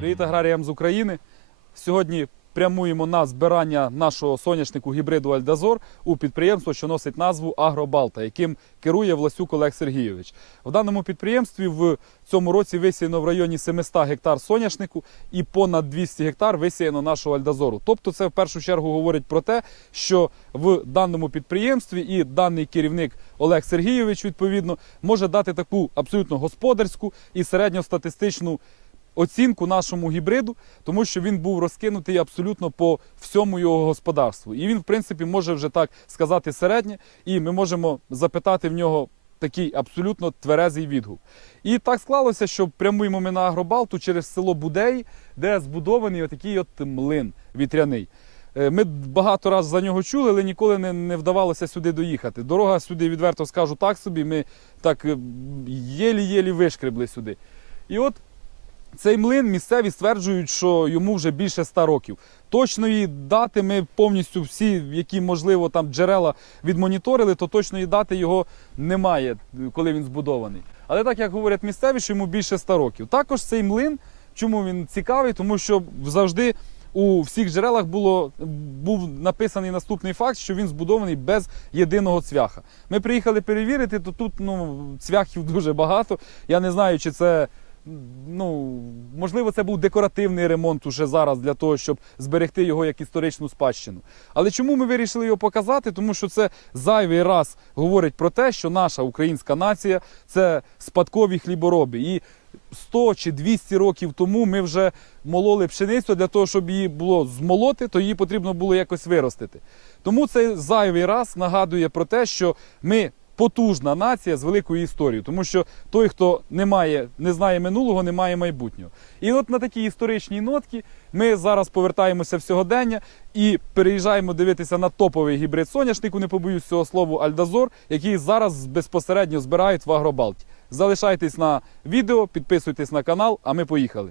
Привіт аграріям з України. Сьогодні прямуємо на збирання нашого соняшнику гібриду Альдазор у підприємство, що носить назву Агробалта, яким керує Власюк Олег Сергійович. В даному підприємстві в цьому році висіяно в районі 700 гектар соняшнику і понад 200 гектар висіяно нашого Альдазору. Тобто, це в першу чергу говорить про те, що в даному підприємстві і даний керівник Олег Сергійович відповідно може дати таку абсолютно господарську і середньостатистичну оцінку нашому гібриду, тому що він був розкинутий абсолютно по всьому його господарству. І він, в принципі, може вже так сказати середнє, і ми можемо запитати в нього. Такий абсолютно тверезий відгук. І так склалося, що прямуємо ми на Агробалту через село Будеї, де збудований отакий от млин вітряний. Е, ми багато раз за нього чули, але ніколи не, не вдавалося сюди доїхати. Дорога сюди, відверто скажу так собі, ми так е, єлі-єлі вишкребли сюди. І от цей млин місцеві стверджують, що йому вже більше ста років. Точної дати ми повністю всі, які можливо там джерела відмоніторили, то точної дати його немає, коли він збудований. Але так як говорять місцеві, що йому більше ста років. Також цей млин, чому він цікавий, тому що завжди у всіх джерелах було був написаний наступний факт, що він збудований без єдиного цвяха. Ми приїхали перевірити, то тут ну цвяхів дуже багато. Я не знаю, чи це ну, можливо, це був декоративний ремонт уже зараз для того, щоб зберегти його як історичну спадщину. Але чому ми вирішили його показати? Тому що це зайвий раз говорить про те, що наша українська нація це спадкові хлібороби. І 100 чи 200 років тому ми вже мололи пшеницю для того, щоб її було змолоти, то її потрібно було якось виростити. Тому це зайвий раз нагадує про те, що ми потужна нація з великою історією, тому що той, хто не має, не знає минулого, не має майбутнього. І от на такій історичній нотці ми зараз повертаємося в сьогодення і переїжджаємо дивитися на топовий гібрид соняшнику. Не побоюсь цього слову Альдазор, який зараз безпосередньо збирають в Агробалті. Залишайтесь на відео, підписуйтесь на канал, а ми поїхали.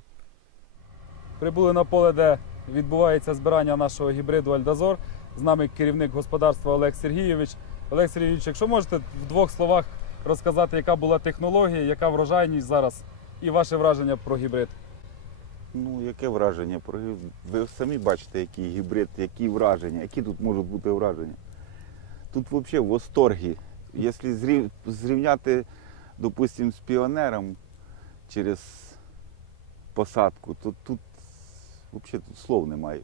Прибули на поле, де відбувається збирання нашого гібриду Альдазор. З нами керівник господарства Олег Сергійович. Олег Сергійович, якщо можете в двох словах розказати, яка була технологія, яка врожайність зараз і ваше враження про гібрид. Ну, яке враження? про гібрид. Ви самі бачите, який гібрид, які враження, які тут можуть бути враження. Тут взагалі в восторгі. Якщо зрівняти, допустимо, з піонером через посадку, то тут взагалі тут слов немає.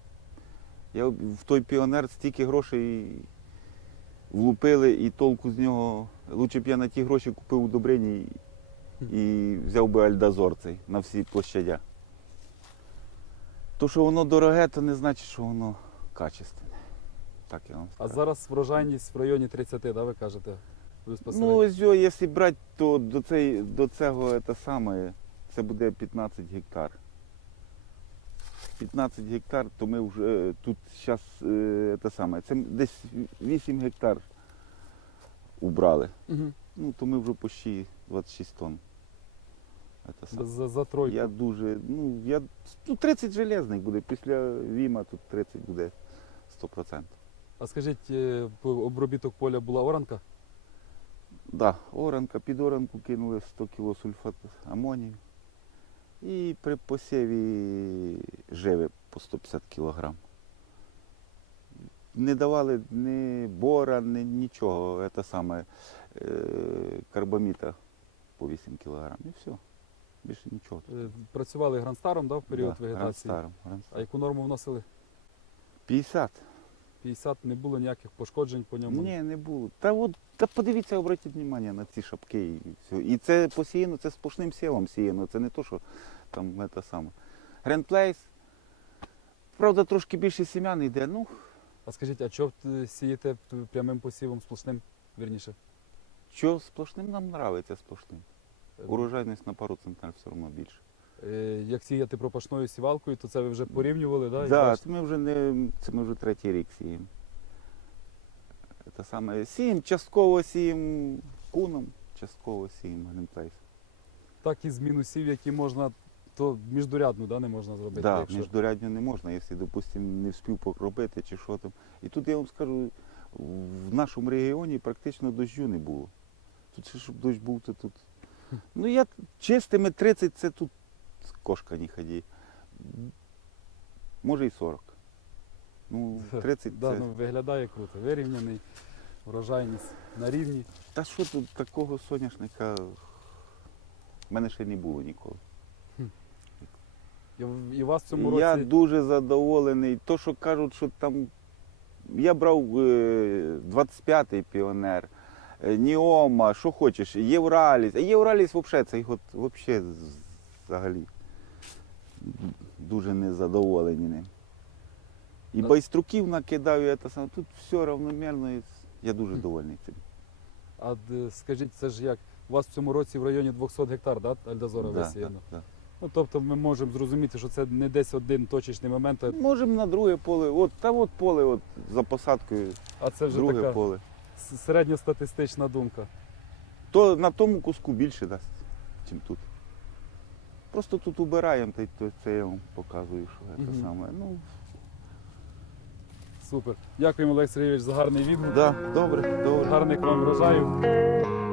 Я в той піонер стільки грошей влупили і толку з нього. Лучше б я на ті гроші купив у Добрині і взяв би альдазор цей на всі площадя. То, що воно дороге, то не значить, що воно качественне. Так я вам А зараз врожайність в районі 30, да, ви кажете? Ну, ось, якщо брати, то до, цей, до цього це саме, це буде 15 гектар. 15 гектар, то ми вже е, тут зараз е, те саме. Це десь 8 гектар убрали. Угу. Ну, то ми вже почти 26 тонн. Це саме. За, за тройку. Я дуже, ну, я, ну 30 железних буде, після Віма тут 30 буде 100%. А скажіть, е, обробіток поля була оранка? Так, да, оранка, під оранку кинули 100 кг сульфат амонію. І при посіві живи по 150 кг. Не давали ні бора, ні нічого. Це саме е, карбаміта по 8 кг. І все. Більше нічого. Е, працювали гранстаром да, в період да, вегетації? Гранстаром, гранстаром. А яку норму вносили? 50. 50 не було ніяких пошкоджень по ньому. Ні, не було. Та от та подивіться, обратіть увагу на ці шапки. І все. І це посіяно, це сплошним сілом сіяно. Це не то, що там це саме. Гренплейс. Правда, трошки більше сім'ян йде. Ну, А скажіть, а чого сієте прямим посівом сплошним, вірніше? що сплошним нам подобається сплошним. Е, Урожайність на пару центнерів все одно більше. Е, як сіяти пропашною сівалкою, то це ви вже порівнювали, так? Да? Так, ми вже не це ми вже третій рік сіємо. Це саме сіємо, частково сім куном, частково сіємо гринплейс. Так і з мінусів, які можна, то міждурядну да, не можна зробити. Так, да, якщо... міждурядну не можна, якщо, допустимо, не вспів покропити чи що там. І тут я вам скажу, в нашому регіоні практично дощу не було. Тут ще, щоб дощ був, то тут. Ну я чистими 30 це тут кошка не ході. Може і 40. Ну, 30 да, це... ну, Виглядає круто, вирівняний, врожайність на рівні. Та що тут такого соняшника в мене ще не було ніколи. І вас в цьому році... Я дуже задоволений. То, що кажуть, що там я брав 25-й е, піонер, е, Ніома, що хочеш, Євраліс. А Євраліс взагалі цей год взагалі дуже незадоволені ним. І ну, байструків накидаю, це саме. тут все равномірно, і я дуже довольний цим. А скажіть, це ж як? У вас в цьому році в районі 200 гектар, да, Альдазора да, висіяно? Да, да. Ну, Тобто ми можемо зрозуміти, що це не десь один точечний момент. А... Можемо на друге поле, от та от поле от, за посадкою. А це вже друге така поле. середньостатистична думка. То на тому куску більше дасть, ніж тут. Просто тут убираємо, та й то- це я вам показую, що це Мгм. саме. Ну, Супер. Дякуємо, Олег Сергійович, за гарний відгук. да, добре, добре. Гарних вам врожаю.